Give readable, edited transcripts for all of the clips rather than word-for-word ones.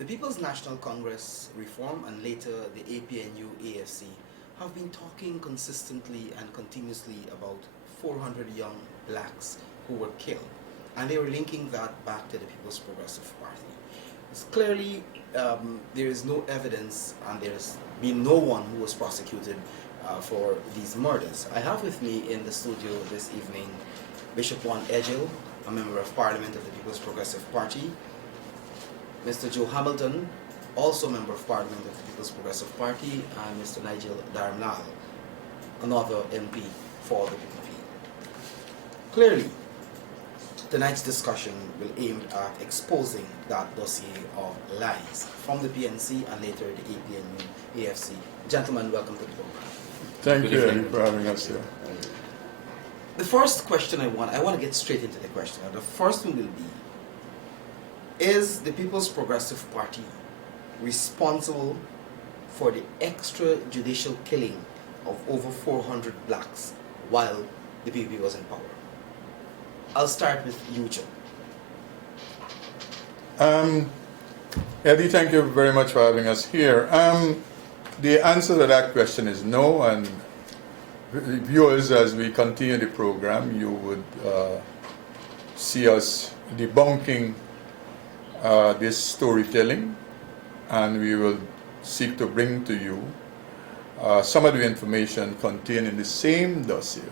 The People's National Congress Reform and later the APNU AFC have been talking consistently and continuously about 400 young blacks who were killed, and they were linking that back to the People's Progressive Party. It's clearly there is no evidence and there's been no one who was prosecuted for these murders. I have with me in the studio this evening Bishop Juan Edgil, a member of Parliament of the People's Progressive Party, Mr. Joe Hamilton, also member of Parliament of the People's Progressive Party, and Mr. Nigel Darmlal, another MP for the PNP. Clearly, tonight's discussion will aim at exposing that dossier of lies from the PNC and later the APNU AFC. Gentlemen, welcome to the program. Thank you, Eddie, for having us here. The first question I want to get straight into the question. The first one will be, is the People's Progressive Party responsible for the extrajudicial killing of over 400 blacks while the PPP was in power? I'll start with you, Joe. Eddie, thank you very much for having us here. The answer to that question is no, and viewers, as we continue the program, you would see us debunking this storytelling, and we will seek to bring to you some of the information contained in the same dossier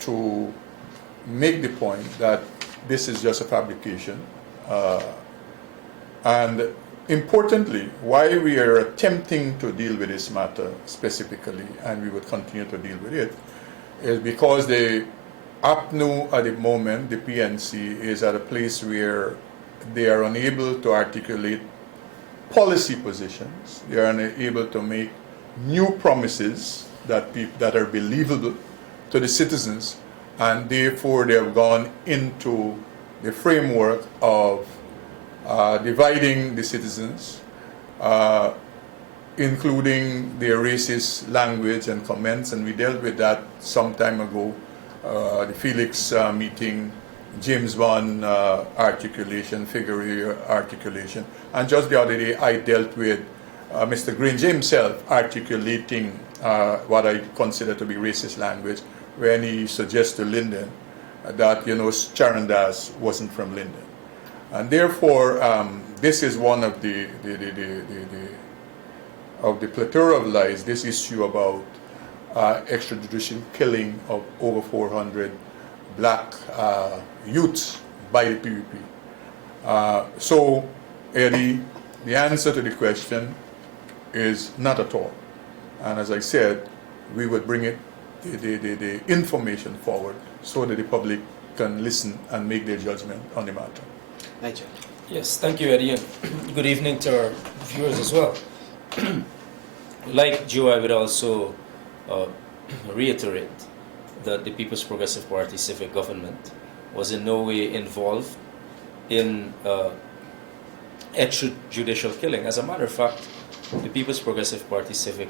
to make the point that this is just a fabrication. And importantly, why we are attempting to deal with this matter specifically, and we would continue to deal with it, is because the APNU at the moment, the PNC, is at a place where they are unable to articulate policy positions. They are unable to make new promises that are believable to the citizens, and therefore they have gone into the framework of dividing the citizens, including their racist language and comments, and we dealt with that some time ago, the Felix meeting, James Bond articulation, Figueroa articulation, and just the other day I dealt with Mr. Granger himself articulating what I consider to be racist language when he suggests to Lyndon that, Charan Das wasn't from Lyndon. And therefore, this is one of the plethora of lies, this issue about extrajudicial killing of over 400 black youths by the PPP. So, Eddie, the answer to the question is not at all. And as I said, we would bring the information forward so that the public can listen and make their judgment on the matter. Nigel. Yes, thank you, Eddie, and good evening to our viewers as well. Like Joe, I would also reiterate that the People's Progressive Party civic government was in no way involved in extrajudicial killing. As a matter of fact, the People's Progressive Party civic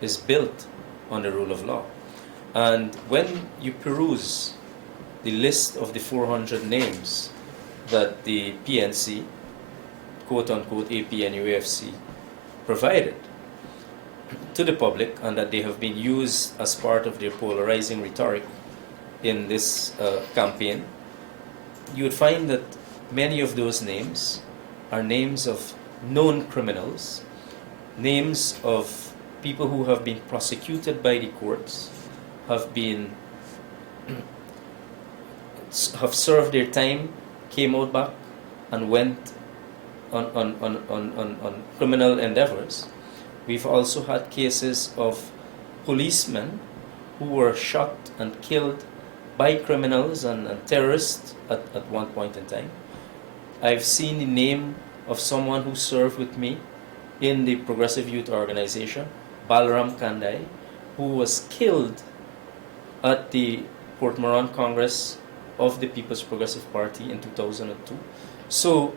is built on the rule of law. And when you peruse the list of the 400 names that the PNC, quote-unquote APNU AFC, provided to the public, and that they have been used as part of their polarizing rhetoric in this campaign, you would find that many of those names are names of known criminals, names of people who have been prosecuted by the courts, have served their time, came out back, and went on criminal endeavors. We've also had cases of policemen who were shot and killed by criminals and terrorists at one point in time. I've seen the name of someone who served with me in the Progressive Youth Organization, Balaram Kandai, who was killed at the Port Moran Congress of the People's Progressive Party in 2002. So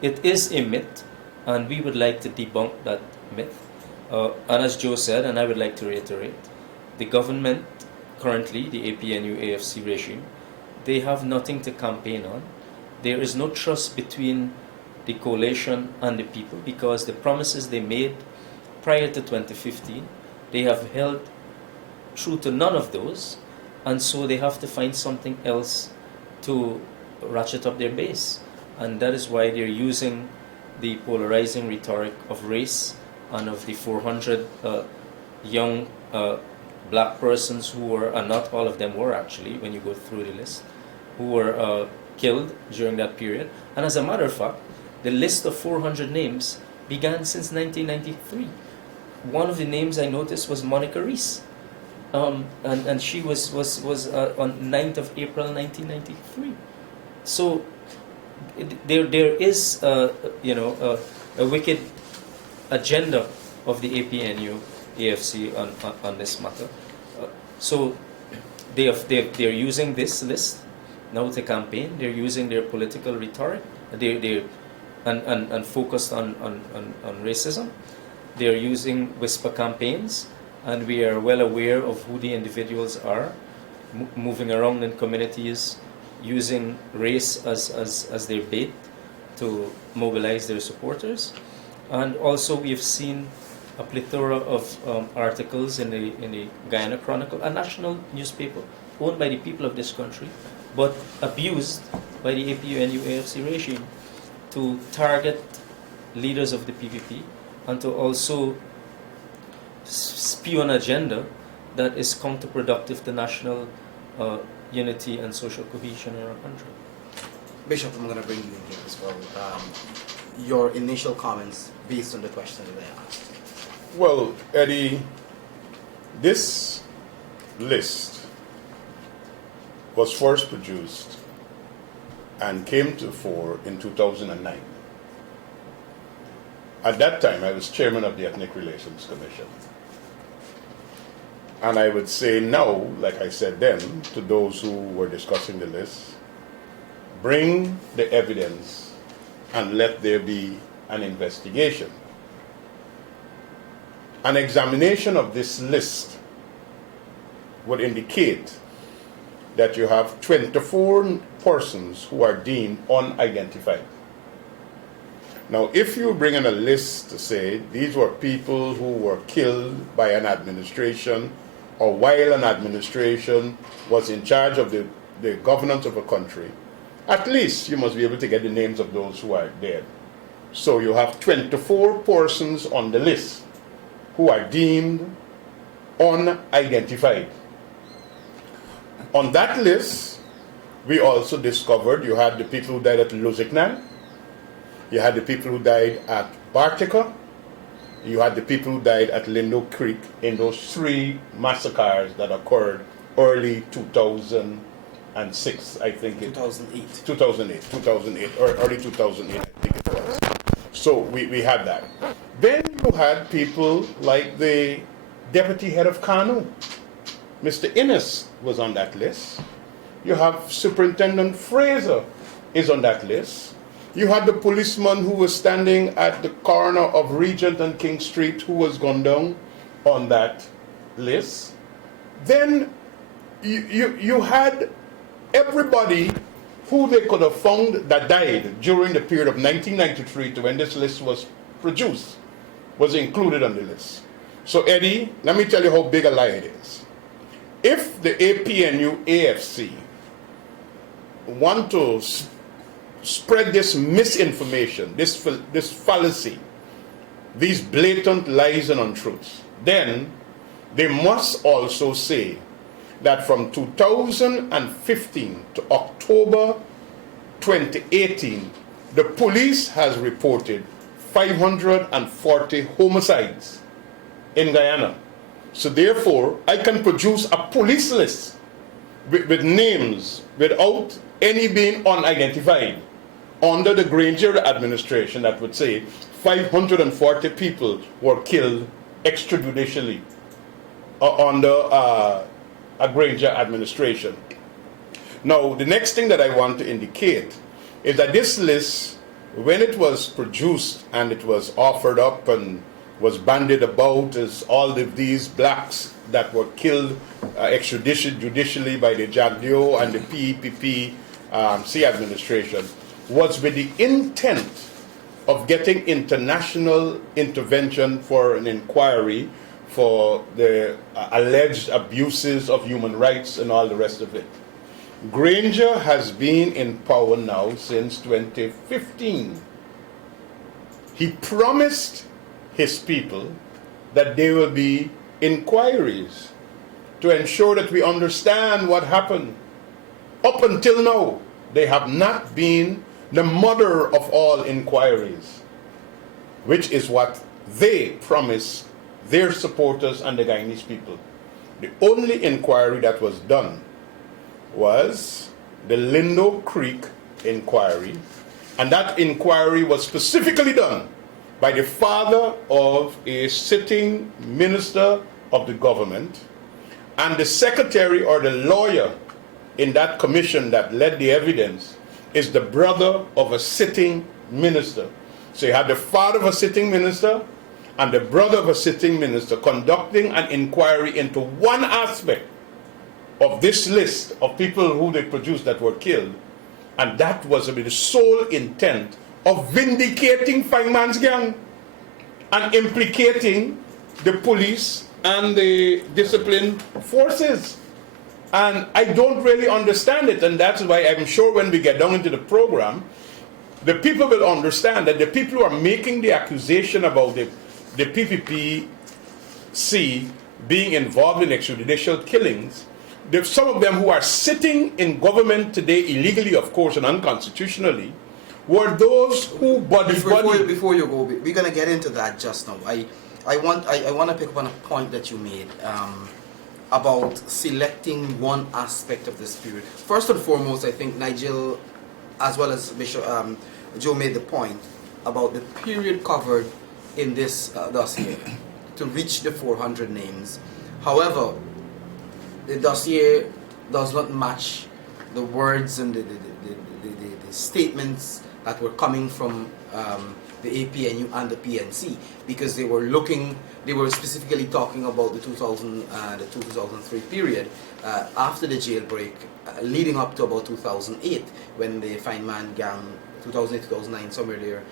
it is a myth, and we would like to debunk that myth. And as Joe said, and I would like to reiterate, the government currently, the APNU AFC regime, they have nothing to campaign on. There is no trust between the coalition and the people, because the promises they made prior to 2015, they have held true to none of those, and so they have to find something else to ratchet up their base. And that is why they're using the polarizing rhetoric of race and of the 400 young black persons who were, and not all of them were actually, when you go through the list, who were killed during that period. And as a matter of fact, the list of 400 names began since 1993. One of the names I noticed was Monica Reese. And she was on 9th of April 1993. So there is a wicked agenda of the APNU AFC on this matter. So they're using this list now to campaign. They're using their political rhetoric. And focused on racism. They're using whisper campaigns, and we are well aware of who the individuals are, moving around in communities, using race as their bait to mobilize their supporters. And also we have seen a plethora of articles in the Guyana Chronicle, a national newspaper owned by the people of this country, but abused by the APNU AFC regime, to target leaders of the PPP and to also spew an agenda that is counterproductive to national unity and social cohesion in our country. Bishop, I'm going to bring you in here as well. Your initial comments based on the question that I asked. Well, Eddie, this list was first produced and came to the fore in 2009. At that time, I was chairman of the Ethnic Relations Commission. And I would say now, like I said then, to those who were discussing the list, bring the evidence and let there be an investigation. An examination of this list would indicate that you have 24 persons who are deemed unidentified. Now, if you bring in a list to say these were people who were killed by an administration or while an administration was in charge of the governance of a country, at least you must be able to get the names of those who are dead. So you have 24 persons on the list who are deemed unidentified. On that list, we also discovered you had the people who died at Lusignan, you had the people who died at Bartica, you had the people who died at Lindo Creek in those 3 massacres that occurred early 2006, I think. 2008, or early 2008, I think it was. So we had that. Then you had people like the deputy head of KANU, Mr. Innes was on that list. You have Superintendent Fraser is on that list. You had the policeman who was standing at the corner of Regent and King Street who was gunned down on that list. Then you had everybody who they could have found that died during the period of 1993 to when this list was produced was included on the list. So Eddie, let me tell you how big a lie it is. If the APNU AFC want to spread this misinformation, this fallacy, these blatant lies and untruths, then they must also say that from 2015 to October 2018, the police has reported 540 homicides in Guyana. So therefore, I can produce a police list with names without any being unidentified under the Granger administration that would say 540 people were killed extrajudicially under a Granger administration. Now, the next thing that I want to indicate is that this list, when it was produced and it was offered up and was bandied about as all of these blacks that were killed extrajudicially by the JAGDIO and the PEPP C administration, was with the intent of getting international intervention for an inquiry for the alleged abuses of human rights and all the rest of it. Granger has been in power now since 2015. He promised his people that there will be inquiries to ensure that we understand what happened. Up until now, they have not been the mother of all inquiries, which is what they promised their supporters and the Guyanese people. The only inquiry that was done was the Lindo Creek inquiry, and that inquiry was specifically done by the father of a sitting minister of the government, and the secretary or the lawyer in that commission that led the evidence is the brother of a sitting minister. So you have the father of a sitting minister and the brother of a sitting minister conducting an inquiry into one aspect of this list of people who they produced that were killed, and that was with the sole intent of vindicating Feynman's gang and implicating the police and the discipline forces. And I don't really understand it, and that's why I'm sure when we get down into the program, the people will understand that the people who are making the accusation about the PPPC being involved in extrajudicial killings, some of them who are sitting in government today illegally, of course, and unconstitutionally, were those who Before you go, we're going to get into that just now. I want to pick up on a point that you made about selecting one aspect of this period. First and foremost, I think Nigel, as well as Bishop Joe, made the point about the period covered in this dossier to reach the 400 names. However, the dossier does not match the words and the statements that were coming from the APNU and the PNC, because they were specifically talking about the 2003 period after the jailbreak, leading up to about 2008, when the Feynman gang, 2008, 2009, somewhere there,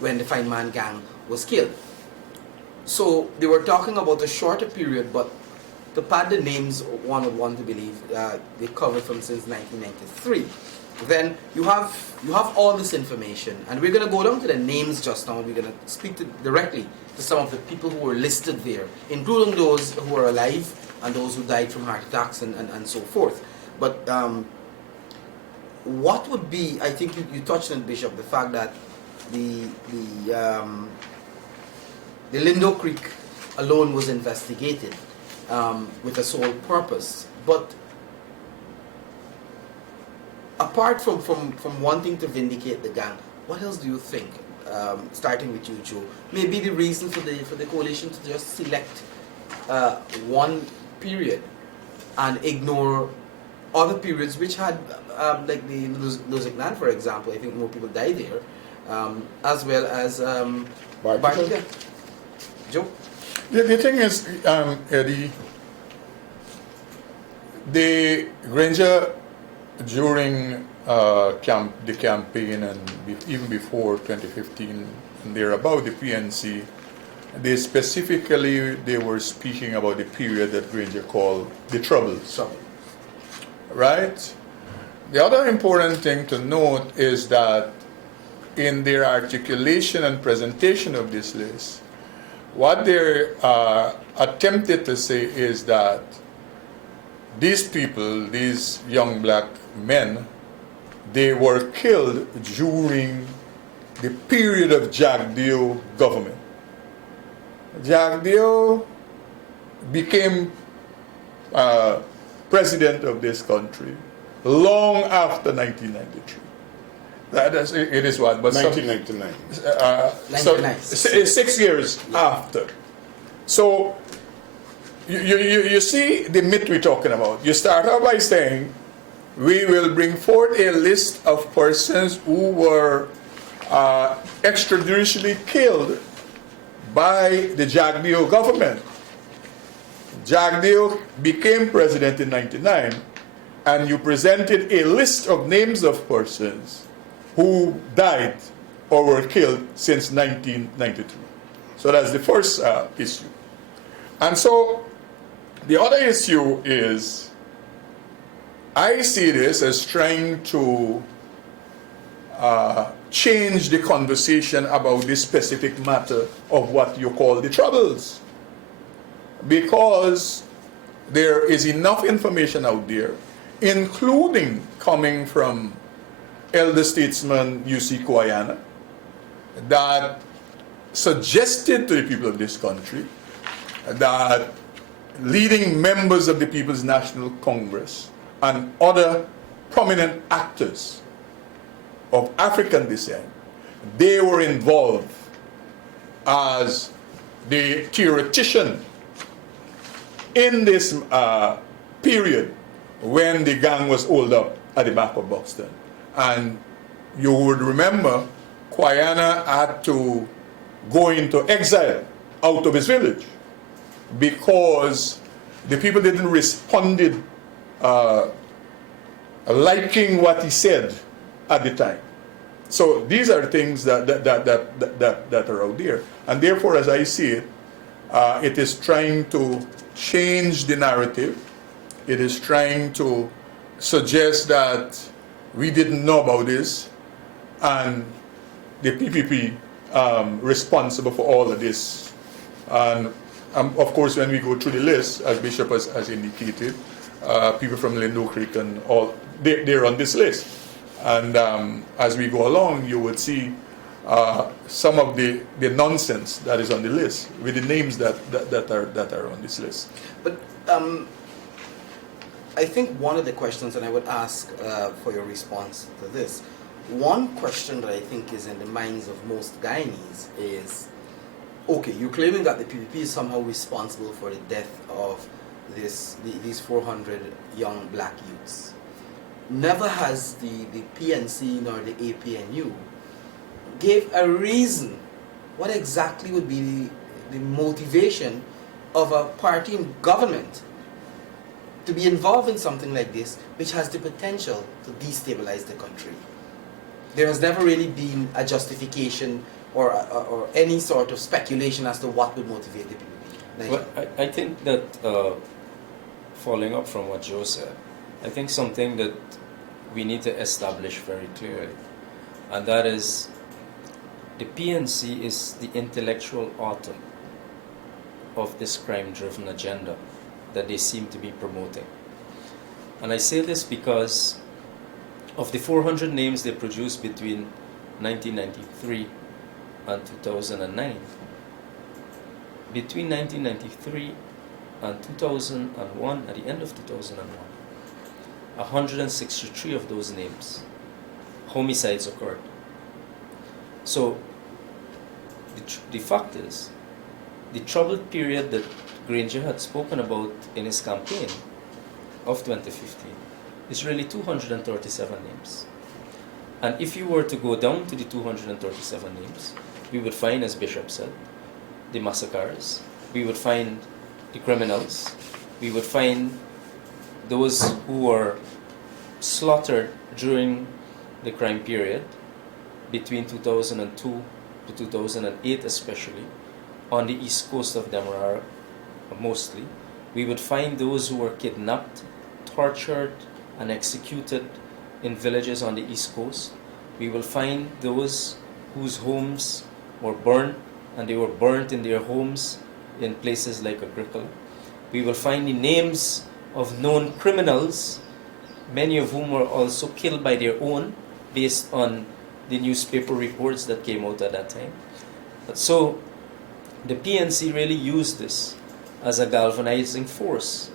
when the Feynman gang was killed. So they were talking about a shorter period, but to pad the names, one would want to believe they covered from since 1993. Then you have all this information, and we're going to go down to the names just now, and we're going to speak directly to some of the people who were listed there, including those who are alive and those who died from heart attacks and so forth. But what would be, I think you touched on, Bishop, the fact that the Lindo Creek alone was investigated with a sole purpose. But apart from wanting to vindicate the gang, what else do you think, starting with you, Joe, may be the reason for the coalition to just select one period and ignore other periods which had, like the Luzignan, for example? I think more people died there, as well as Bartica. Joe? The thing is, Eddie, the Granger, during the campaign and even before 2015 and thereabout, the PNC, they were speaking about the period that Granger called the Troubles. Right? The other important thing to note is that in their articulation and presentation of this list, what they attempted to say is that these people, these young black men, they were killed during the period of Jagdeo government. Jagdeo became president of this country long after 1993. It is what? But 1999. 6 years after. So you see the myth we're talking about. You start out by saying, we will bring forth a list of persons who were extrajudicially killed by the Jagdeo government. Jagdeo became president in 1999, and you presented a list of names of persons who died or were killed since 1992. So that's the first issue. And so the other issue is, I see this as trying to change the conversation about this specific matter of what you call the troubles. Because there is enough information out there, including coming from elder statesman U.C. Kwayana, that suggested to the people of this country that leading members of the People's National Congress and other prominent actors of African descent, they were involved as the theoretician in this period when the gang was holed up at the back of Buxton. And you would remember Kwayana had to go into exile out of his village because the people didn't responded liking what he said at the time. So these are things that are out there. And therefore, as I see it, it is trying to change the narrative. It is trying to suggest that we didn't know about this and the PPP responsible for all of this. And of course, when we go through the list, as Bishop has indicated, people from Lindo Creek and all, they're on this list. And as we go along, you would see some of the nonsense that is on the list with the names that are on this list. But I think one of the questions, and I would ask for your response to this, one question that I think is in the minds of most Guyanese is, okay, you're claiming that the PPP is somehow responsible for the death of these 400 young black youths. Never has the PNC nor the APNU gave a reason what exactly would be the motivation of a party in government to be involved in something like this, which has the potential to destabilize the country. There has never really been a justification or any sort of speculation as to what would motivate the PPP. Well, I think that, following up from what Joe said, I think something that we need to establish very clearly, and that is the PNC is the intellectual author of this crime-driven agenda that they seem to be promoting. And I say this because of the 400 names they produced between 1993 and 2009. Between 1993 and 2001, at the end of 2001, 163 of those names, homicides occurred. So the fact is, the troubled period that Granger had spoken about in his campaign of 2015 is really 237 names. And if you were to go down to the 237 names, we would find, as Bishop said, the massacres, we would find the criminals, we would find those who were slaughtered during the crime period between 2002 to 2008 especially, on the east coast of Demerara mostly. We would find those who were kidnapped, tortured, and executed in villages on the east coast. We will find those whose homes were burnt, and they were burnt in their homes in places like Agricola. We will find the names of known criminals, many of whom were also killed by their own, based on the newspaper reports that came out at that time. So the PNC really used this as a galvanizing force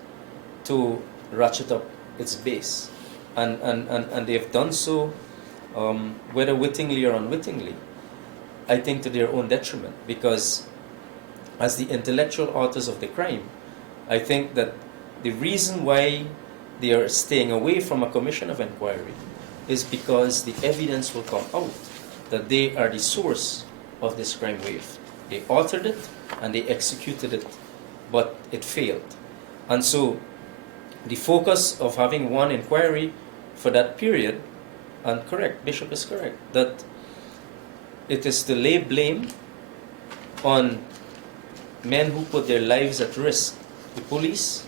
to ratchet up its base. And they have done so, whether wittingly or unwittingly, I think to their own detriment, because as the intellectual authors of the crime, I think that the reason why they are staying away from a commission of inquiry is because the evidence will come out that they are the source of this crime wave. They authored it and they executed it, but it failed. And so the focus of having one inquiry for that period, and correct, Bishop is correct, that it is to lay blame on men who put their lives at risk, the police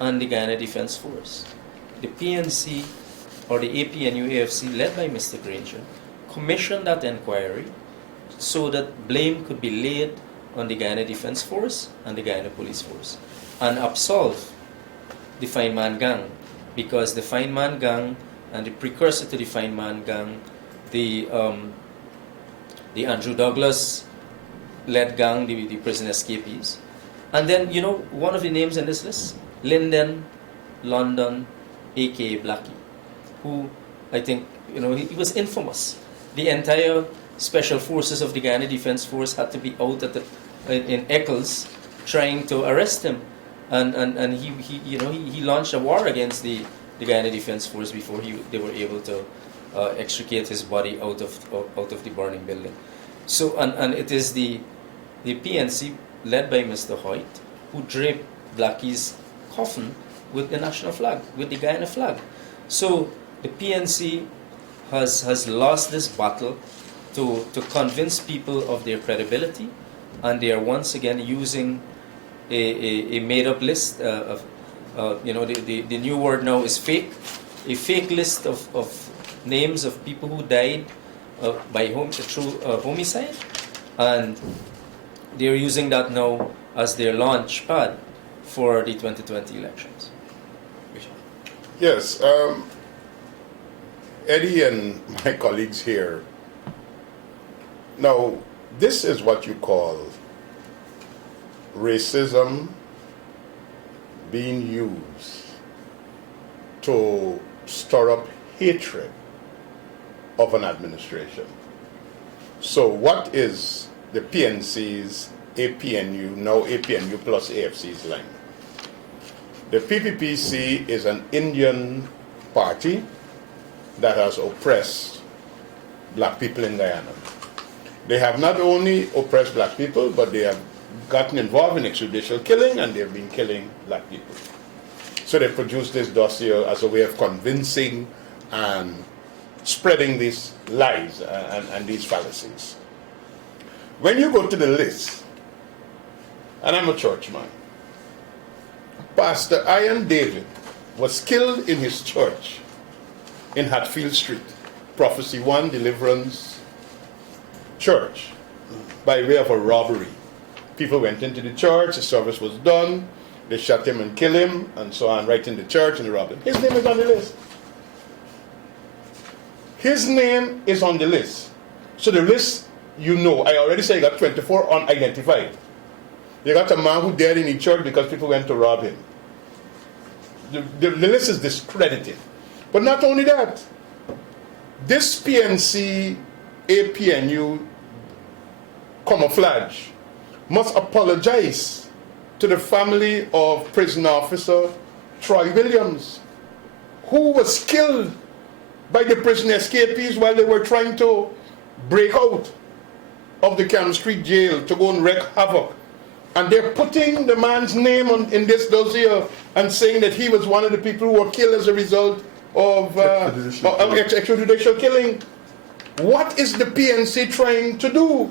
and the Guyana Defense Force. The PNC, or the APNU AFC, led by Mr. Granger, commissioned that inquiry so that blame could be laid on the Guyana Defense Force and the Guyana Police Force, and absolve the Fine Man Gang, because the Fine Man Gang and the precursor to the Fine Man Gang, the Andrew Douglas led gang, the prison escapees. And then, you know, one of the names in this list, Lyndon London, aka Blackie, who I think, you know, he was infamous. The entire special forces of the Guyana Defense Force had to be out at in Eccles trying to arrest him. And he launched a war against the Guyana Defense Force before they were able to extricate his body out of the burning building. So, and it is the PNC, led by Mr. Hoyt, who draped Blackie's coffin with the national flag, with the Guyana flag. So the PNC has lost this battle to convince people of their credibility, and they are once again using a made-up list of, the new word now is fake, a fake list of names of people who died through homicide, and they're using that now as their launch pad for the 2020 elections. Yes, Eddie and my colleagues here. Now, this is what you call racism being used to stir up hatred of an administration. So what is the PNC's APNU, now APNU plus AFC's line? The PPPC is an Indian party that has oppressed black people in Guyana. They have not only oppressed black people, but they have gotten involved in extrajudicial killing, and they've been killing black people. So they produced this dossier as a way of convincing and spreading these lies and these fallacies. When you go to the list, and I'm a churchman, Pastor Ian David was killed in his church in Hatfield Street, Prophecy 1 Deliverance Church, by way of a robbery. People went into the church, the service was done, they shot him and killed him, and so on, right in the church, and they robbed him. His name is on the list. His name is on the list. So the list, you know, I already said you got 24 unidentified. You got a man who died in the church because people went to rob him. The list is discredited. But not only that, this PNC, APNU camouflage must apologize to the family of prison officer Troy Williams, who was killed by the prison escapees while they were trying to break out of the Camp Street jail to go and wreak havoc. And they're putting the man's name in this dossier and saying that he was one of the people who were killed as a result of extrajudicial killing. What is the PNC trying to do?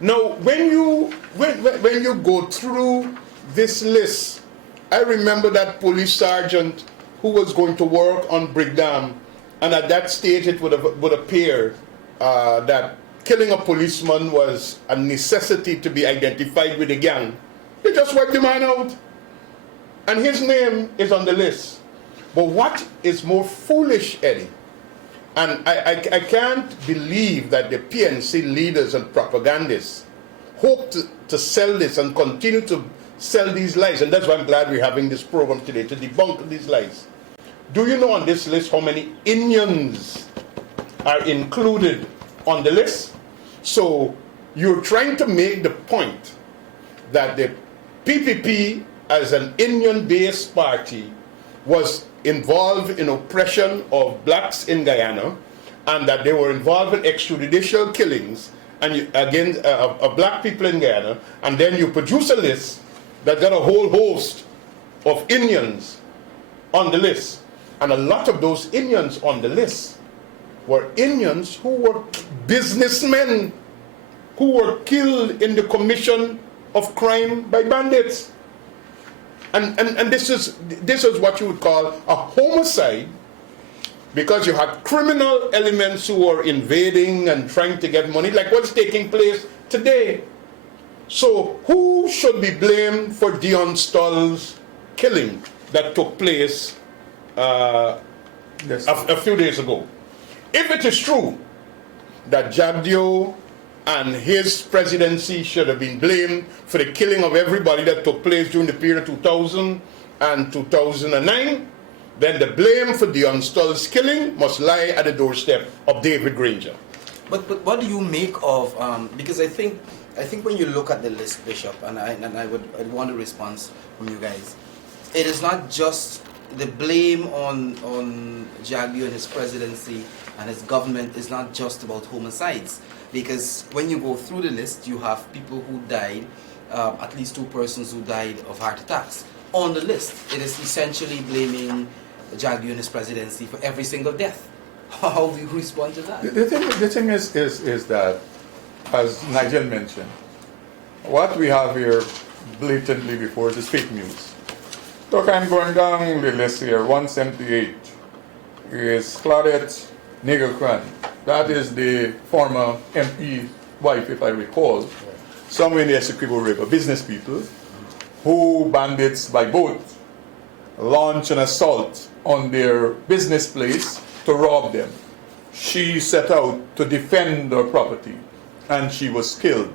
Now, when you go through this list, I remember that police sergeant who was going to work on Brigham, and at that stage it would appear that killing a policeman was a necessity to be identified with the gang. They just wiped the man out, and his name is on the list. But what is more foolish, Eddie, and I can't believe that the PNC leaders and propagandists hope to sell this and continue to sell these lies, and that's why I'm glad we're having this program today to debunk these lies. Do you know on this list how many Indians are included on the list? So you're trying to make the point that the PPP, as an Indian-based party, was involved in oppression of blacks in Guyana, and that they were involved in extrajudicial killings of black people in Guyana, and then you produce a list that got a whole host of Indians on the list. And a lot of those Indians on the list were Indians who were businessmen who were killed in the commission of crime by bandits. And this is what you would call a homicide, because you had criminal elements who were invading and trying to get money, like what's taking place today. So who should be blamed for Dion Stoll's killing that took place a few days ago? If it is true that Jagdeo and his presidency should have been blamed for the killing of everybody that took place during the period 2000 and 2009, then the blame for Dion Stoll's killing must lie at the doorstep of David Granger. But what do you make of because I think when you look at the list, Bishop, and I'd want a response from you guys, it is not just the blame on Jagdeo and his presidency and his government is not just about homicides, because when you go through the list, you have people who died, at least 2 persons who died of heart attacks on the list. It is essentially blaming Jagdeo and his presidency for every single death. How do you respond to that? The thing is that, as Nigel mentioned, what we have here blatantly before is fake news. Look, I'm going down the list here. 178 is Claudette Nagelcran. That is the former MP wife, if I recall, somewhere in the Essequibo River, business people who bandits by boat launched an assault on their business place to rob them. She set out to defend her property, and she was killed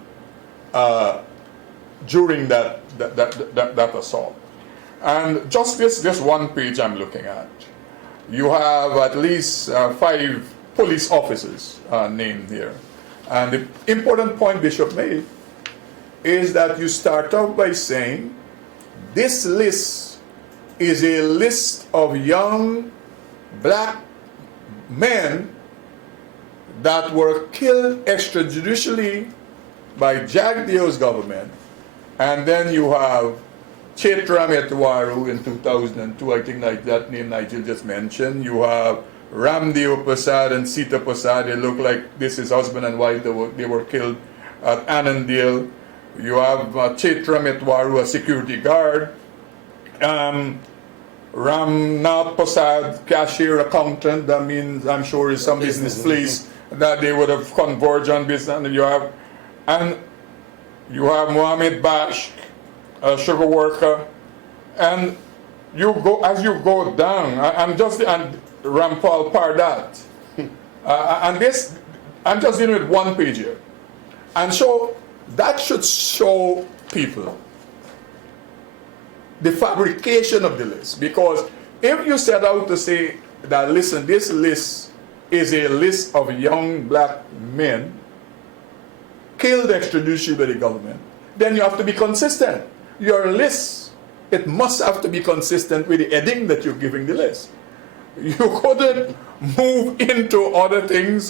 during that assault. And just this one page I'm looking at, you have at least 5 police officers named here. And the important point Bishop made is that you start off by saying this list is a list of young black men that were killed extrajudicially by Jagdeo's government. And then you have Chaitra Metwaru in 2002, I think like that name Nigel just mentioned. You have Ramdeo Prasad and Sita Prasad. They look like this is husband and wife. They were killed at Annandale. You have Chaitra Metwaru, a security guard. Ramnath Prasad, cashier, accountant. That means I'm sure is some business place that they would have converged on business. And you have Mohammed Bash, a sugar worker, and you go as you go down. And Rampal Pardat, and this I'm just dealing with one page here, and so that should show people the fabrication of the list. Because if you set out to say that, listen, this list is a list of young black men killed extrajudicially by the government, then you have to be consistent. Your list, it must have to be consistent with the heading that you're giving the list. You couldn't move into other things.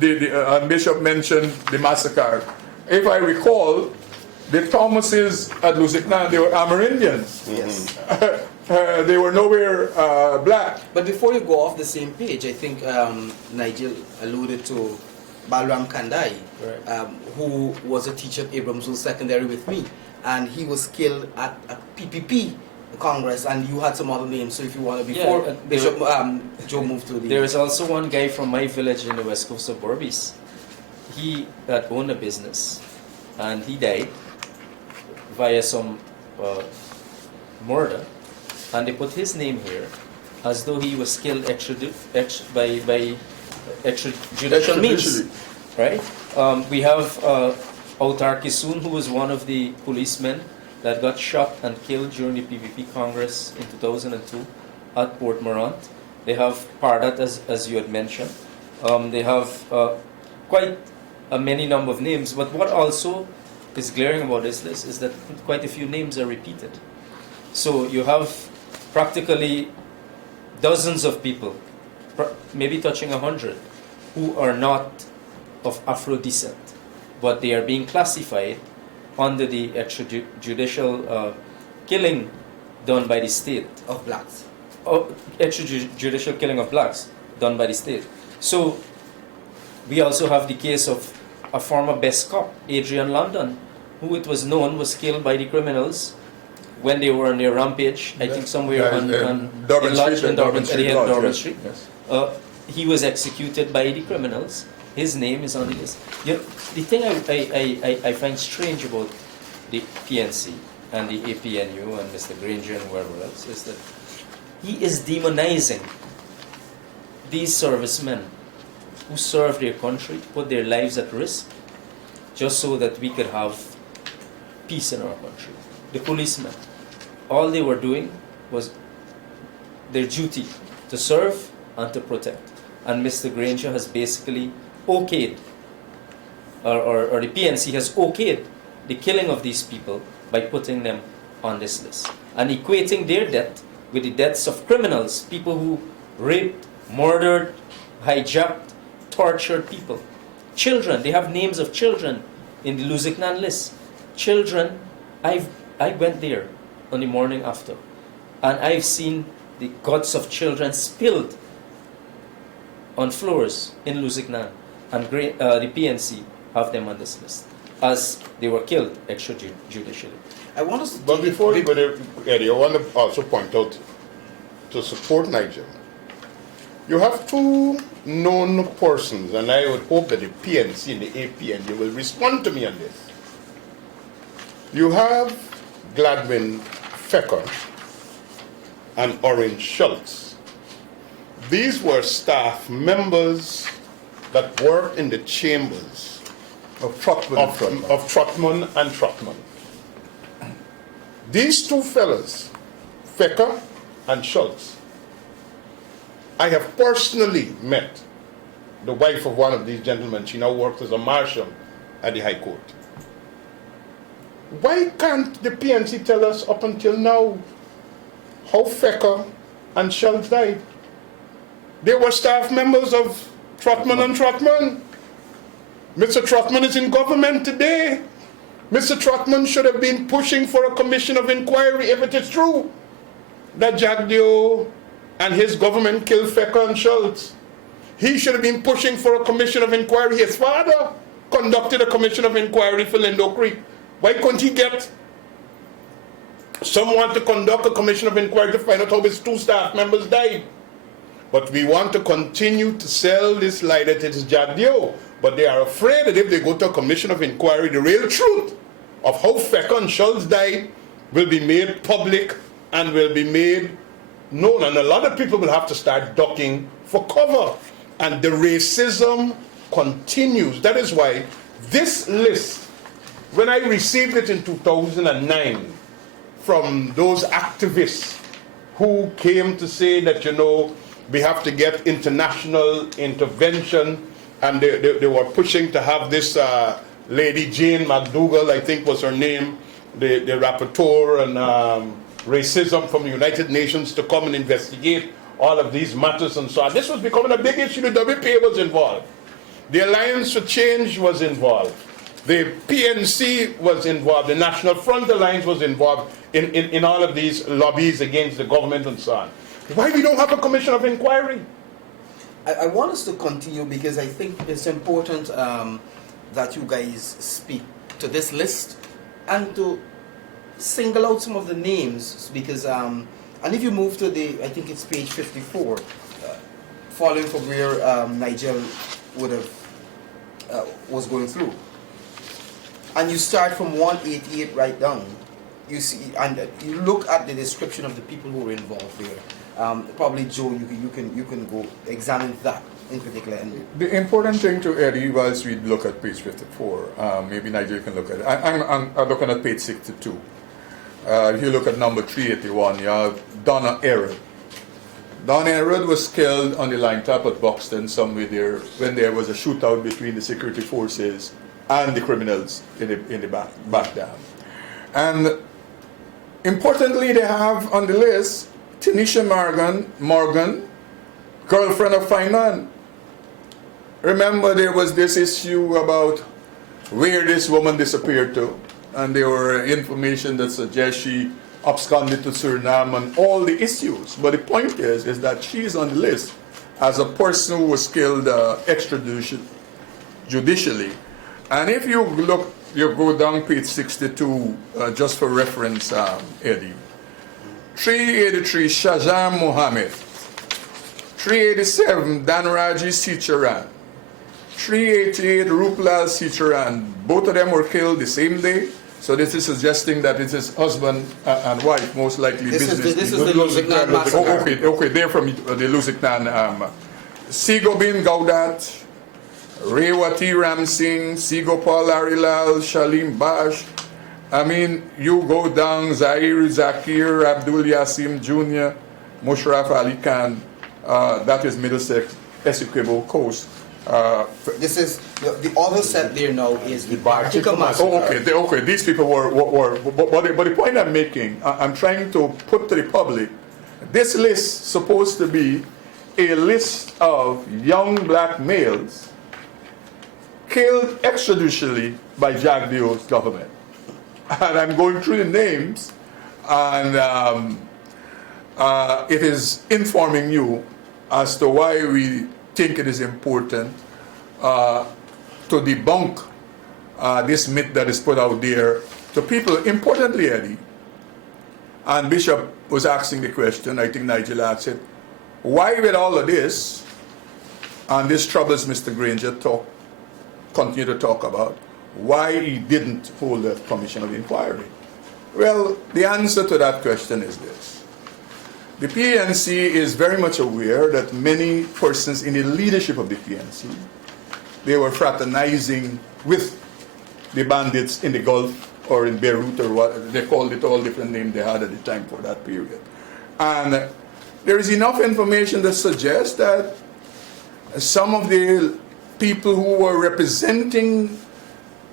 Bishop mentioned the massacre. If I recall, the Thomases at Lusignan, they were Amerindians. Yes. They were nowhere black. But before you go off the same page, I think Nigel alluded to Balram Kandai, right, who was a teacher at Abramsville Secondary with me, and he was killed at a PPP Congress, and you had some other names. So if you want to, before Bishop Joe moved to the... There is also one guy from my village in the west coast of Berbice. He that owned a business, and he died via some murder, and they put his name here as though he was killed by extrajudicial means, right? We have Autar Kisun, who was one of the policemen that got shot and killed during the PPP Congress in 2002 at Port Morant. They have Pardat, as you had mentioned. They have quite a many number of names, but what also is glaring about this list is that quite a few names are repeated. So you have practically dozens of people, maybe touching 100, who are not of Afro descent, but they are being classified under the extrajudicial killing done by the state. of blacks. Extrajudicial killing of blacks done by the state. So we also have the case of a former best cop, Adrian London, who it was known was killed by the criminals when they were on their rampage, I think somewhere on Durban Lodge, Street, in Durban Street, Lodge, Durban yes, Street. yes. He was executed by the criminals. His name is on the list. You know, the thing I find strange about the PNC and the APNU and Mr. Granger and whoever else is that he is demonizing these servicemen who serve their country, put their lives at risk, just so that we could have peace in our country. The policemen, all they were doing was their duty to serve and to protect. And Mr. Granger has basically okayed, or the PNC has okayed the killing of these people by putting them on this list and equating their death with the deaths of criminals, people who raped, murdered, hijacked, tortured people. Children, they have names of children in the Lusignan list. Children, I went there on the morning after, and I've seen the guts of children spilled on floors in Lusignan, and the PNC have them on this list, as they were killed extrajudicially. I want us to But before you go there, Eddie, I want to also point out, to support Niger, you have two known persons, and I would hope that the PNC and the APNU will respond to me on this. You have Gladwin Fecker and Orange Schultz. These were staff members that worked in the chambers Of Trotman. of Trotman and Trotman. These two fellas, Fecker and Schultz, I have personally met the wife of one of these gentlemen. She now works as a marshal at the High Court. Why can't the PNC tell us up until now how Fecker and Schultz died? They were staff members of Trotman and Trotman. Mr. Trotman is in government today. Mr. Trotman should have been pushing for a commission of inquiry if it is true that Jagdeo and his government killed Fecker and Schultz. He should have been pushing for a commission of inquiry. His father conducted a commission of inquiry for Lindo Creek. Why couldn't he get someone to conduct a commission of inquiry to find out how his two staff members died? But we want to continue to sell this lie that it is Jagdeo. But they are afraid that if they go to a commission of inquiry, the real truth of how Fecker and Schultz died will be made public and will be made known. And a lot of people will have to start ducking for cover. And the racism continues. That is why this list, when I received it in 2009 from those activists who came to say that, you know, we have to get international intervention, and they were pushing to have this lady Jane McDougall, I think was her name, the rapporteur on racism from the United Nations, to come and investigate all of these matters and so on. This was becoming a big issue. The WPA was involved. The Alliance for Change was involved. The PNC was involved. The National Front Alliance was involved in all of these lobbies against the government and so on. Why we don't have a commission of inquiry? I want us to continue because I think it's important that you guys speak to this list and to single out some of the names because, and if you move to the, I think it's page 54, following from where Nigel would have, was going through. And you start from 188 right down. You see, and you look at the description of the people who were involved there. Probably Joe, you can go examine that in particular. And The important thing to Eddie, whilst we look at page 54, maybe Nigel can look at it. I'm looking at page 62. If you look at number 381, you have Donna Errod. Donna Errod was killed on the line tap at Buxton somewhere there when there was a shootout between the security forces and the criminals in the back dam. And importantly, they have on the list Tanisha Morgan, girlfriend of Finan. Remember there was this issue about where this woman disappeared to, and there were information that suggests she absconded to Suriname and all the issues. But the point is that she's on the list as a person who was killed extrajudicially. And if you look, you go down page 62, just for reference, Eddie. 383, Shahjam Mohammed. 387, Danraji Sicharan. 388, Ruplal Sicharan. Both of them were killed the same day. So this is suggesting that it is husband and wife, most likely This business. is the Luziknan massacre. Okay, they're from the Luziknan. Sigobin Gaudat, Rewati Ram Singh, Sigopal Arilal, Shalim Bash. I mean, you go down, Zahir Zakir, Abdul Yasim Jr., Mushraf Ali Khan, that is Middlesex, Essequibo Coast. This is the other set there now is the Bartica massacre. Oh, okay. These people were but the point I'm making, I'm trying to put to the public, this list supposed to be a list of young black males killed extrajudicially by Jack Dio's government. And I'm going through the names, and it is informing you as to why we think it is important to debunk this myth that is put out there to people. Importantly, Eddie, and Bishop was asking the question, I think Nigel asked it, why with all of this, and this troubles Mr. Granger continue to talk about, why he didn't hold a commission of inquiry? Well, the answer to that question is this. The PNC is very much aware that many persons in the leadership of the PNC, they were fraternizing with the bandits in the Gulf or in Beirut or what, they called it all different names they had at the time for that period. And there is enough information that suggests that some of the people who were representing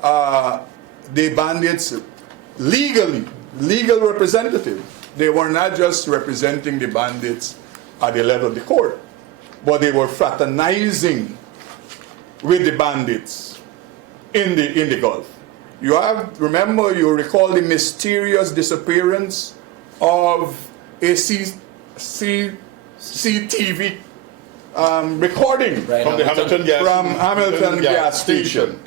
the bandits legal representative, they were not just representing the bandits at the level of the court, but they were fraternizing with the bandits in the Gulf. You recall the mysterious disappearance of a CCTV recording From the Hamilton gas station.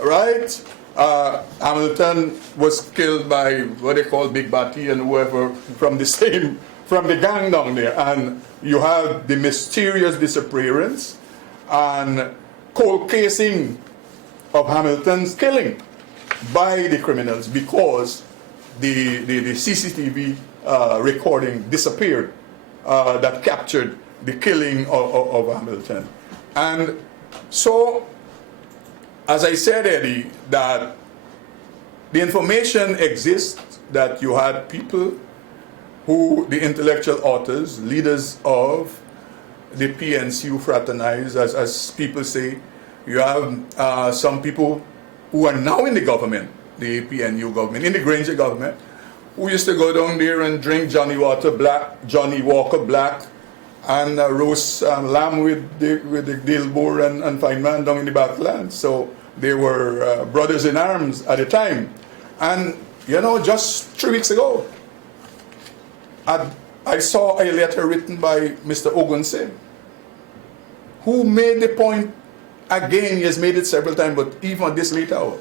Right? Hamilton was killed by what they call Big Batty and whoever from the gang down there. And you have the mysterious disappearance and cold casing of Hamilton's killing by the criminals because the CCTV recording disappeared that captured the killing of Hamilton. And so, as I said, Eddie, that the information exists that you had people who, the intellectual authors, leaders of the PNC who fraternize, as people say. You have some people who are now in the government, the APNU government, in the Granger government, who used to go down there and drink Johnny Walker Black, and roast lamb with the Dilbur and Feynman down in the backland. So they were brothers in arms at the time. And, just 3 weeks ago, I saw a letter written by Mr. Ogunse, who made the point, again, he has made it several times, but even at this late hour,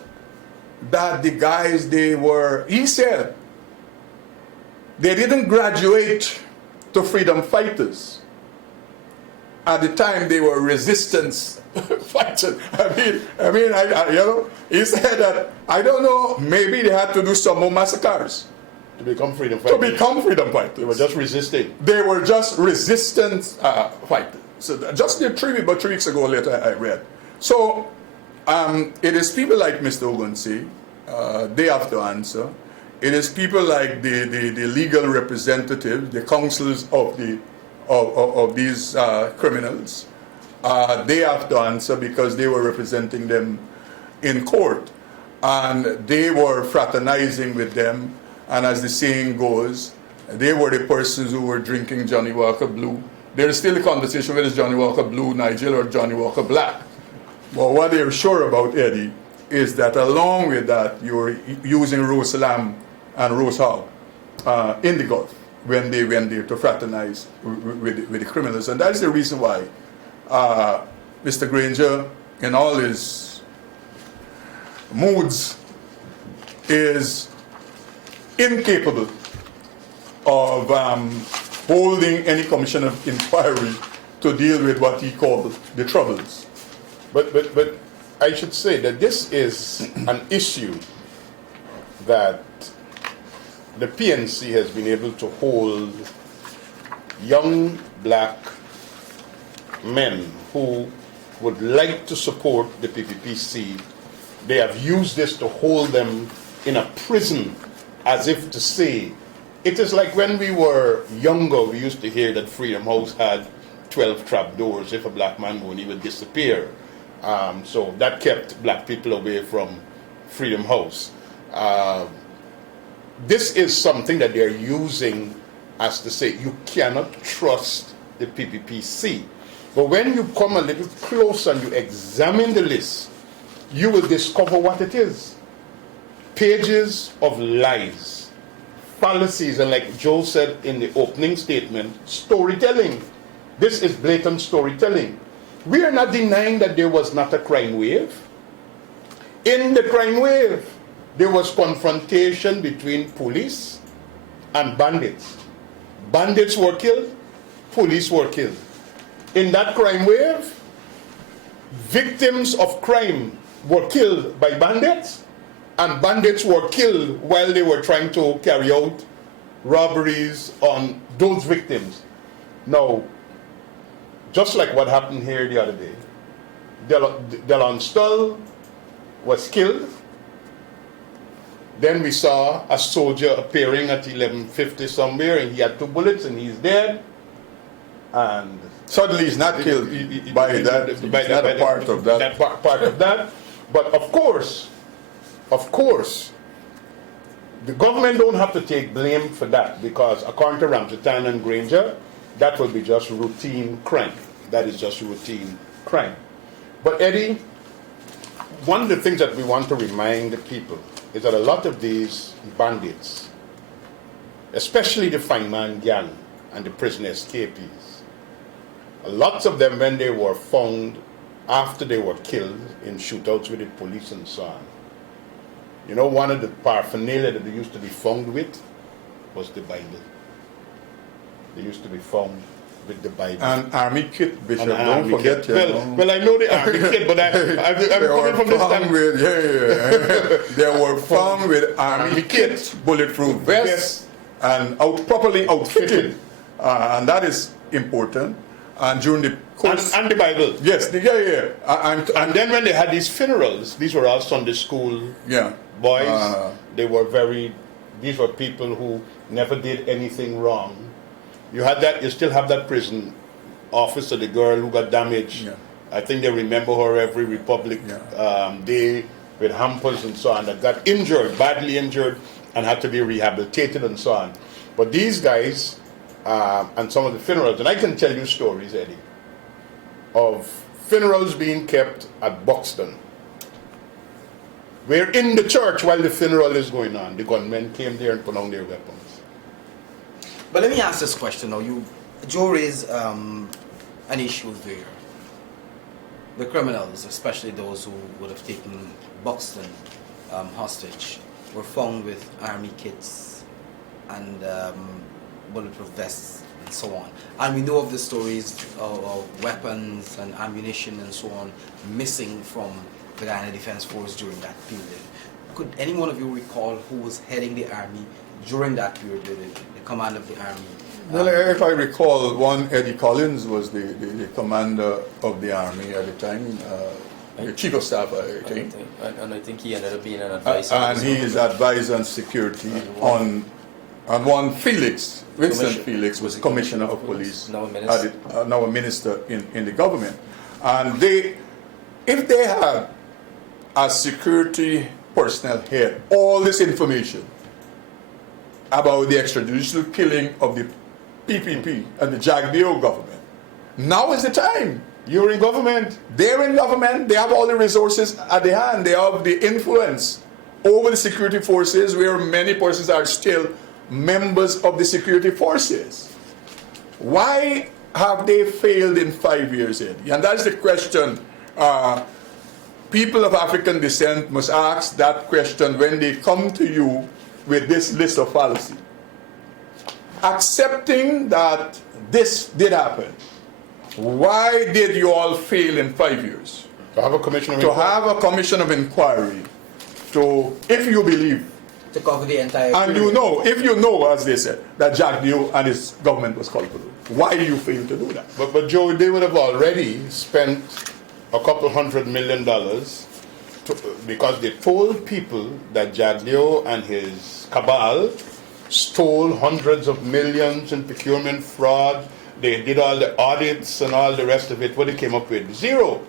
that the guys, he said, they didn't graduate to freedom fighters. At the time, they were resistance fighters. He said that, I don't know, maybe they had to do some more massacres. To become freedom fighters. They were just resisting. They were just resistance fighters. So just 3 weeks ago, later I read. So it is people like Mr. Ogunse, they have to answer. It is people like the legal representatives, the counsels of these criminals. They have to answer because they were representing them in court. And they were fraternizing with them. And as the saying goes, they were the persons who were drinking Johnny Walker Blue. There is still a conversation whether it's Johnny Walker Blue, Nigel, or Johnny Walker Black. But what they're sure about, Eddie, is that along with that, you're using roast lamb and roast hog in the Gulf when they went there to fraternize with the criminals. And that's the reason why Mr. Granger, in all his moods, is incapable of holding any commission of inquiry to deal with what he called the troubles. But I should say that this is an issue that the PNC has been able to hold young black men who would like to support the PPPC. They have used this to hold them in a prison, as if to say, it is like when we were younger, we used to hear that Freedom House had 12 trap doors. If a black man go in, he would disappear. So that kept black people away from Freedom House. This is something that they're using as to say you cannot trust the PPPC. But when you come a little closer and you examine the list, you will discover what it is. Pages of lies, fallacies, and like Joe said in the opening statement, storytelling. This is blatant storytelling. We are not denying that there was not a crime wave. In the crime wave, there was confrontation between police and bandits. Bandits were killed, police were killed. In that crime wave, victims of crime were killed by bandits, and bandits were killed while they were trying to carry out robberies on those victims. Now, just like what happened here the other day, Delon Stull was killed. Then we saw a soldier appearing at 11:50 somewhere, and he had 2 bullets, and he's dead. And Suddenly he's not killed by that, he's not a part of that. Part of that. But of course, the government don't have to take blame for that, because according to Ramsey-Tan and Granger, that will be just routine crime. That is just routine crime. But Eddie, one of the things that we want to remind the people is that a lot of these bandits, especially the Feynman gang and the prisoner escapees, lots of them, when they were found after they were killed in shootouts with the police and so on, you know, one of the paraphernalia that they used to be found with was the Bible. They used to be found with the Bible. An army kit, Bishop, don't forget. Well, I know the army kit, but I'm coming from this time. They were found with army kit, bulletproof vests, and properly outfitted. And that is important. And during the course... And the Bible. Yes, and then when they had these funerals, these were all Sunday school boys. These were people who never did anything wrong. You still have that prison officer, the girl who got damaged. Yeah. I think they remember her every Republic Day with hampers and so on, that got injured, badly injured, and had to be rehabilitated and so on. But these guys, and some of the funerals, and I can tell you stories, Eddie, of funerals being kept at Buxton. We're in the church while the funeral is going on. The gunmen came there and put down their weapons. But let me ask this question now. Joe raised an issue there. The criminals, especially those who would have taken Buxton hostage, were found with army kits and bulletproof vests and so on. And we know of the stories of weapons and ammunition and so on missing from the Guyana Defense Force during that period. Could any one of you recall who was heading the army during that period, the command of the army? Well, if I recall, one Eddie Collins was the commander of the army at the time, the chief of staff, I think. And I think he ended up being an advisor. And he is advisor on security on one Felix, Winston Felix, was commissioner of police, now a minister in the government. And if they had a security personnel had all this information about the extrajudicial killing of the PPP and the Jagbio government, now is the time. You're in government. They're in government. They have all the resources at their hand. They have the influence over the security forces, where many persons are still members of the security forces. Why have they failed in 5 years, Eddie? And that's the question. People of African descent must ask that question when they come to you with this list of fallacy. Accepting that this did happen, why did you all fail in 5 years? To have a commission of To inquiry. have a commission of inquiry, to, if you believe, To cover the entire and period. you know, if you know, as they said, that Jack Dew and his government was culpable, why do you fail to do that? But Joe, they would have already spent a couple $100 million because they told people that Jadlio and his cabal stole hundreds of millions in procurement fraud. They did all the audits and all the rest of it. What they came up with? Zero.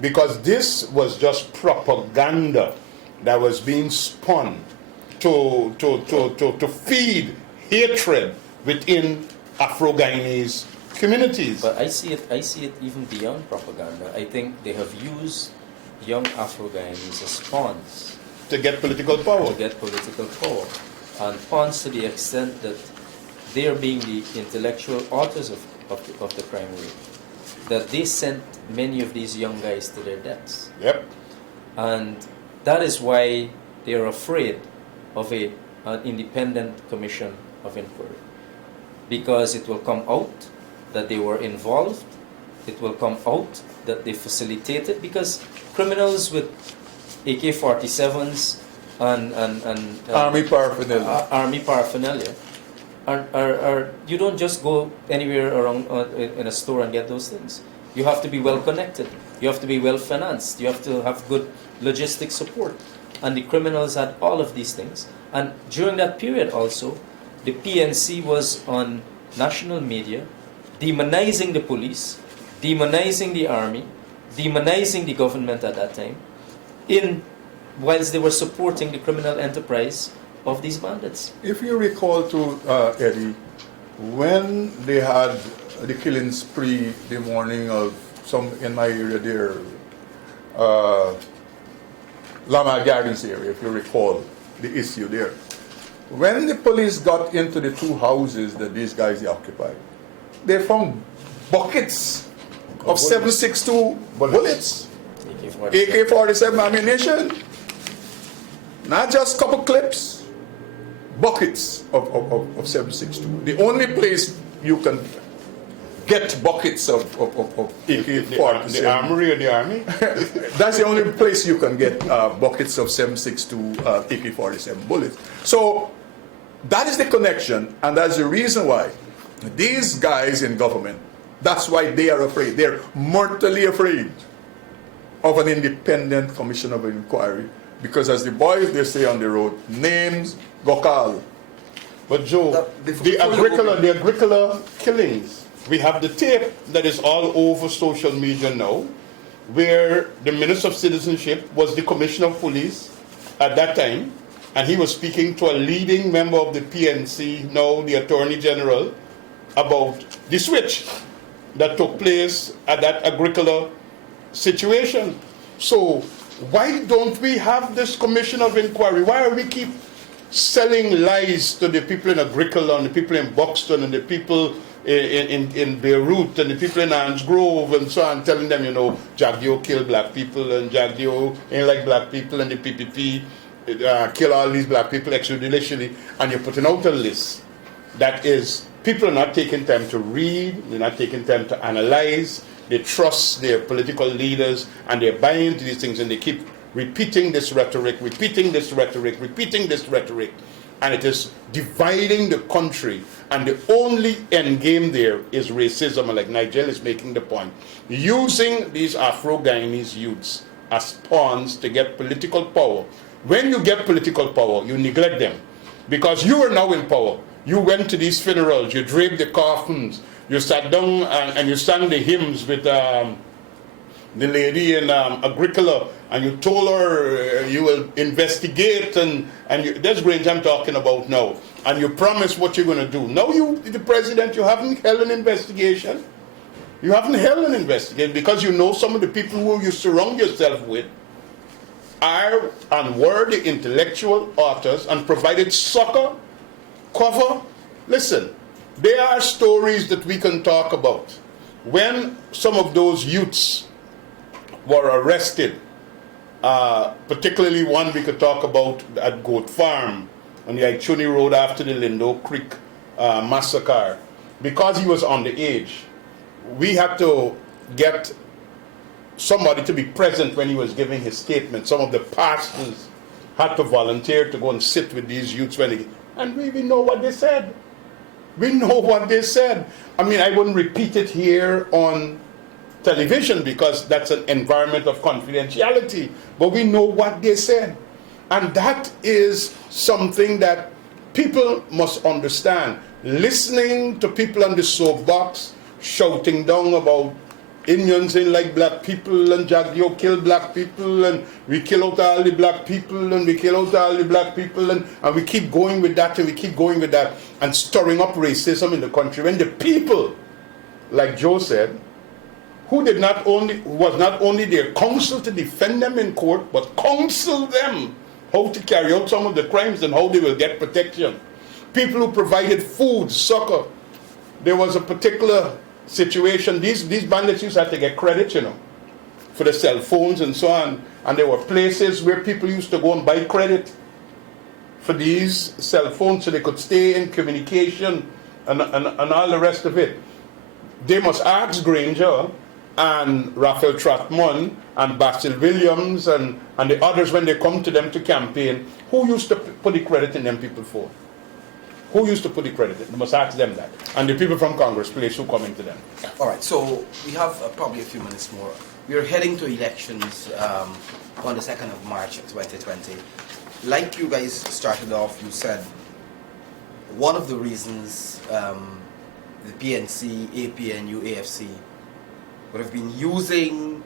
Because this was just propaganda that was being spun to feed hatred within Afro-Guyanese communities. But I see it even beyond propaganda. I think they have used young Afro-Guyanese as pawns To get political power. to get political power. And pawns to the extent that they are being the intellectual authors of the crime rate. That they sent many of these young guys to their deaths. Yep. And that is why they are afraid of an independent commission of inquiry. Because it will come out that they were involved, it will come out that they facilitated, because criminals with AK-47s and Army paraphernalia. army paraphernalia are you don't just go anywhere around in a store and get those things. You have to be well connected, you have to be well financed, you have to have good logistic support. And the criminals had all of these things. And during that period also, the PNC was on national media demonizing the police, demonizing the army, demonizing the government at that time, whilst they were supporting the criminal enterprise of these bandits. If you recall too, Eddie, when they had the killing spree the morning of some in my area there, Lamar Gardens area, if you recall the issue there. When the police got into the two houses that these guys occupied, they found buckets of 7.62 bullets, AK-47 ammunition, not just a couple clips, buckets of 7.62. The only place you can get buckets of AK-47. The armory or the army? That's the only place you can get buckets of 7.62 AK-47 bullets. So that is the connection, and that's the reason why these guys in government, that's why they are afraid. They're mortally afraid of an independent commission of inquiry, because as the boys, they say on the road, names go call. But Joe, the Agricola killings, we have the tape that is all over social media now, where the Minister of Citizenship was the Commissioner of Police at that time, and he was speaking to a leading member of the PNC, now the Attorney General, about the switch that took place at that Agricola situation. So why don't we have this commission of inquiry? Why are we keep selling lies to the people in Agricola and the people in Buxton and the people in Beirut and the people in Anns Grove and so on, telling them, Jagdio killed black people and Jagdio ain't like black people and the PPP kill all these black people extrajudicially, and you're putting out a list that is, people are not taking time to read, they're not taking time to analyze, they trust their political leaders and they're buying into these things, and they keep repeating this rhetoric, and it is dividing the country, and the only end game there is racism, and like Nigel is making the point, using these Afro-Guyanese youths as pawns to get political power. When you get political power, you neglect them, because you are now in power. You went to these funerals, you draped the coffins, you sat down and you sang the hymns with the lady in Agricola, and you told her you will investigate, that's Grange I'm talking about now, and you promised what you're going to do. Now you, the president, you haven't held an investigation. You haven't held an investigation because you know some of the people who you surround yourself with are and were the intellectual authors and provided succor, cover. Listen, there are stories that we can talk about when some of those youths were arrested, particularly one we could talk about at Goat Farm on the Aichuni Road after the Lindo Creek massacre, because he was underage, we had to get somebody to be present when he was giving his statement. Some of the pastors had to volunteer to go and sit with these youths and we know what they said. We know what they said. I mean, I wouldn't repeat it here on television because that's an environment of confidentiality, but we know what they said. And that is something that people must understand. Listening to people on the soapbox shouting down about Indians ain't like black people, and Jagdio kill black people, and we kill out all the black people, and we kill out all the black people, and we keep going with that, and we keep going with that, and stirring up racism in the country, when the people, like Joe said, who was not only their counsel to defend them in court, but counsel them how to carry out some of the crimes and how they will get protection. People who provided food, succor. There was a particular situation, these bandits used to have to get credit, for the cell phones and so on. And there were places where people used to go and buy credit for these cell phones so they could stay in communication and all the rest of it. They must ask Granger and Raphael Trotman and Basil Williams and the others when they come to them to campaign, who used to put the credit in them people for? Who used to put the credit in? They must ask them that. And the people from Congress Place who coming to them. All right, so we have probably a few minutes more. We are heading to elections on the 2nd of March 2020. Like you guys started off, you said one of the reasons the PNC, APNU, AFC would have been using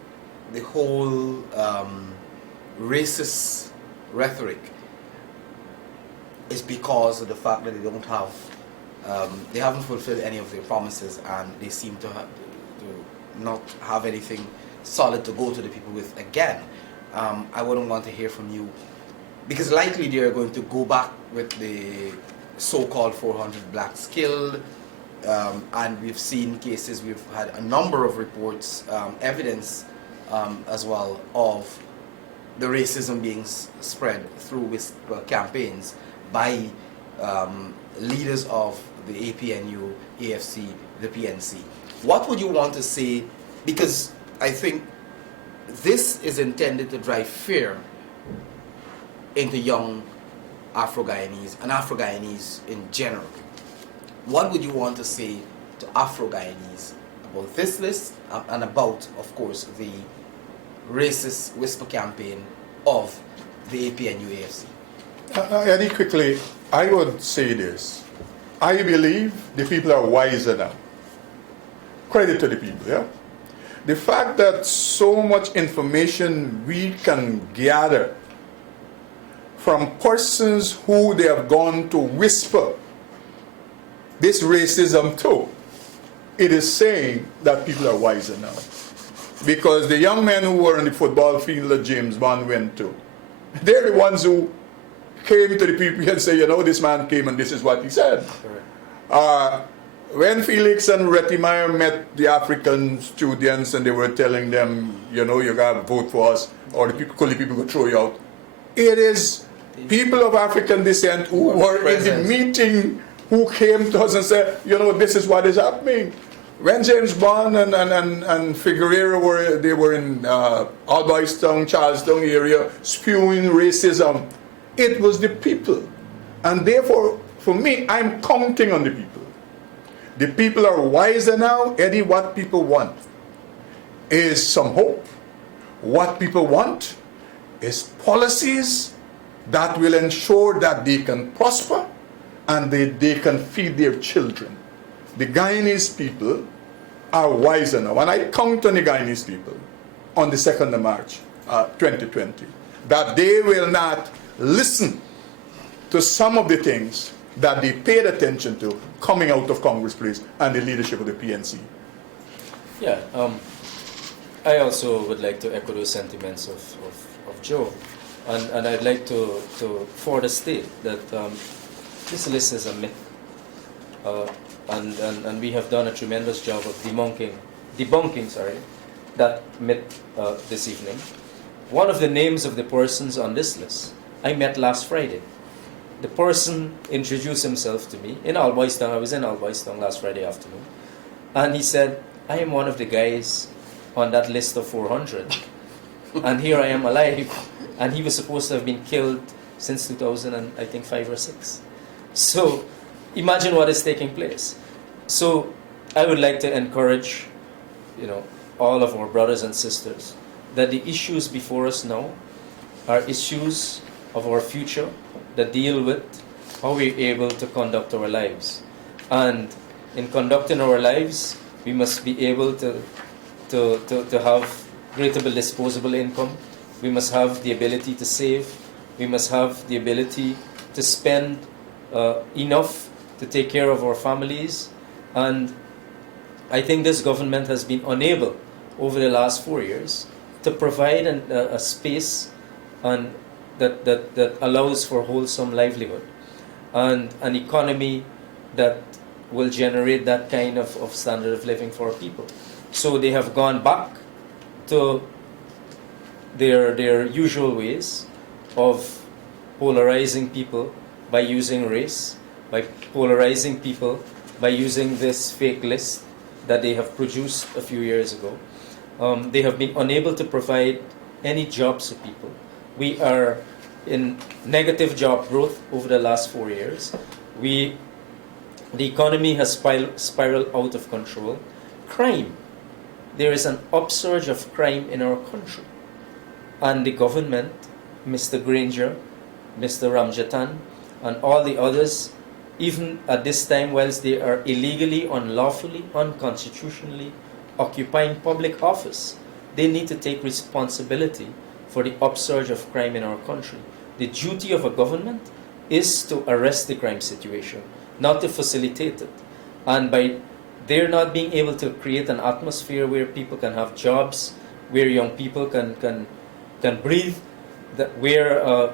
the whole racist rhetoric is because of the fact that they don't have, they haven't fulfilled any of their promises, and they seem to not have anything solid to go to the people with again. I wouldn't want to hear from you, because likely they are going to go back with the so-called 400 blacks killed, and we've seen cases, we've had a number of reports, evidence as well of the racism being spread through campaigns by leaders of the APNU, AFC, the PNC. What would you want to say? Because I think this is intended to drive fear into young Afro-Guyanese and Afro-Guyanese in general. What would you want to say to Afro-Guyanese about this list and about, of course, the racist whisper campaign of the APNU, AFC? Very quickly, I would say this. I believe the people are wiser now. Credit to the people, yeah? The fact that so much information we can gather from persons who they have gone to whisper this racism to, it is saying that people are wiser now. Because the young men who were on the football field that James Bond went to, they're the ones who came to the people and say, this man came and this is what he said. When Felix and Rettimeyer met the African students and they were telling them, you got to vote for us or the people will throw you out, it is people of African descent who were in the meeting who came to us and said, this is what is happening. When James Bond and Figueroa were in Albistown, Charlestown area spewing racism, it was the people. And therefore, for me, I'm counting on the people. The people are wiser now. Eddie, what people want is some hope. What people want is policies that will ensure that they can prosper and they can feed their children. The Guyanese people are wiser now. And I count on the Guyanese people on the 2nd of March 2020 that they will not listen to some of the things that they paid attention to coming out of Congress Place and the leadership of the PNC. Yeah, I also would like to echo those sentiments of Joe. And I'd like to further state that this list is a myth. And we have done a tremendous job of debunking debunking, that met this evening. One of the names of the persons on this list I met last Friday. The person introduced himself to me in Alboystown. I was in Alboystown last Friday afternoon. And he said, I am one of the guys on that list of 400. And here I am alive. And he was supposed to have been killed since 2005 or 6. So imagine what is taking place. So I would like to encourage, all of our brothers and sisters that the issues before us now are issues of our future that deal with how we're able to conduct our lives. And in conducting our lives, we must be able to have greater disposable income. We must have the ability to save. We must have the ability to spend enough to take care of our families. And I think this government has been unable over the last 4 years to provide a space and that allows for wholesome livelihood and an economy that will generate that kind of standard of living for people. So they have gone back to their usual ways of polarizing people by using race, by polarizing people by using this fake list that they have produced a few years ago. They have been unable to provide any jobs to people. We are in negative job growth over the last 4 years. The economy has spiraled out of control. Crime. There is an upsurge of crime in our country. And the government, Mr. Granger, Mr. Ramjatan, and all the others, even at this time, whilst they are illegally, unlawfully, unconstitutionally occupying public office, they need to take responsibility for the upsurge of crime in our country. The duty of a government is to arrest the crime situation, not to facilitate it. And by their not being able to create an atmosphere where people can have jobs, where young people can breathe, where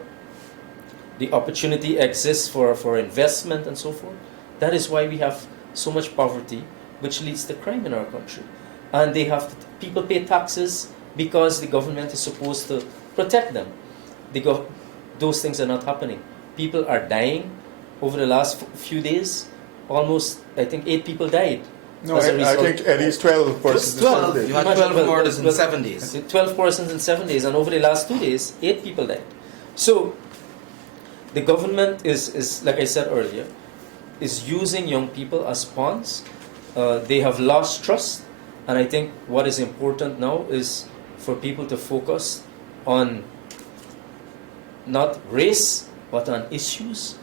the opportunity exists for investment and so forth. That is why we have so much poverty, which leads to crime in our country. And people pay taxes because the government is supposed to protect them. Those things are not happening. People are dying. Over the last few days, almost, I think, 8 people died. No, I think at least 12 persons. 12. You had 12 murders in 7 days. 12 persons in 7 days, and over the last 2 days, 8 people died. So the government is, like I said earlier, is using young people as pawns. They have lost trust, and I think what is important now is for people to focus on not race, but on issues.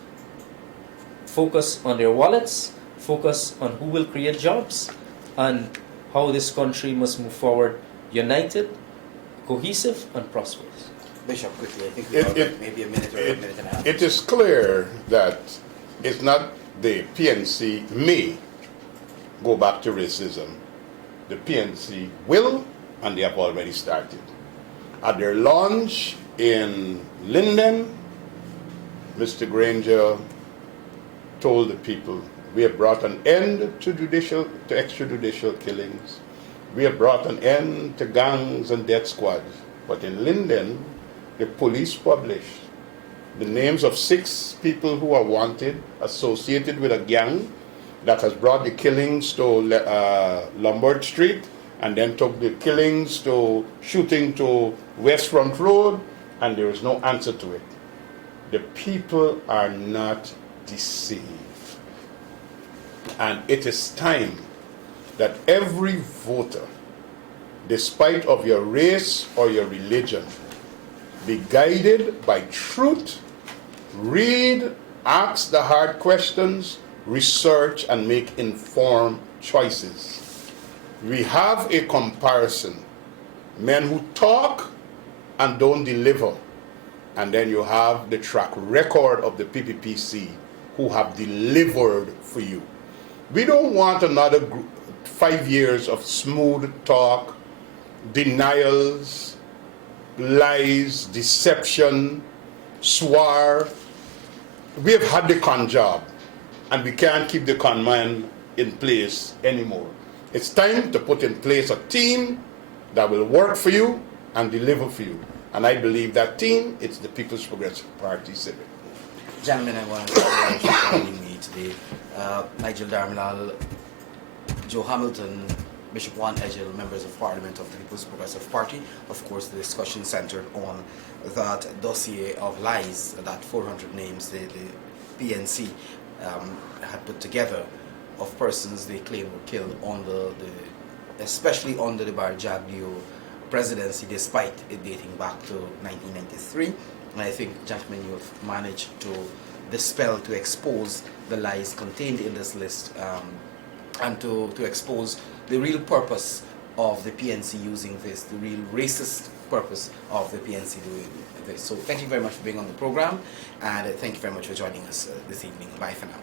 Focus on their wallets, focus on who will create jobs, and how this country must move forward united, cohesive, and prosperous. Bishop, quickly, I think we have maybe a minute or a minute and a half. It is clear that it's not the PNC may go back to racism. The PNC will, and they have already started. At their launch in Linden, Mr. Granger told the people, we have brought an end to extrajudicial killings. We have brought an end to gangs and death squads. But in Linden, the police published the names of 6 people who are wanted associated with a gang that has brought the killings to Lombard Street and then took the killings to shooting to West Front Road, and there is no answer to it. The people are not deceived. And it is time that every voter, despite of your race or your religion, be guided by truth, read, ask the hard questions, research, and make informed choices. We have a comparison. Men who talk and don't deliver. And then you have the track record of the PPPC who have delivered for you. We don't want another 5 years of smooth talk, denials, lies, deception, swar. We have had the con job, and we can't keep the con man in place anymore. It's time to put in place a team that will work for you and deliver for you. And I believe that team, it's the People's Progressive Party Civic. Gentlemen, I want to thank you for joining me today. Nigel Darmlal, Joe Hamilton, Bishop Juan Edgell, members of Parliament of the People's Progressive Party. Of course, the discussion centered on that dossier of lies, that 400 names the PNC had put together of persons they claim were killed under especially under the Barjagdio presidency, despite it dating back to 1993. And I think, gentlemen, you have managed to dispel, to expose the lies contained in this list, and to expose the real purpose of the PNC using this, the real racist purpose of the PNC doing this. So thank you very much for being on the program, and thank you very much for joining us this evening. Bye for now.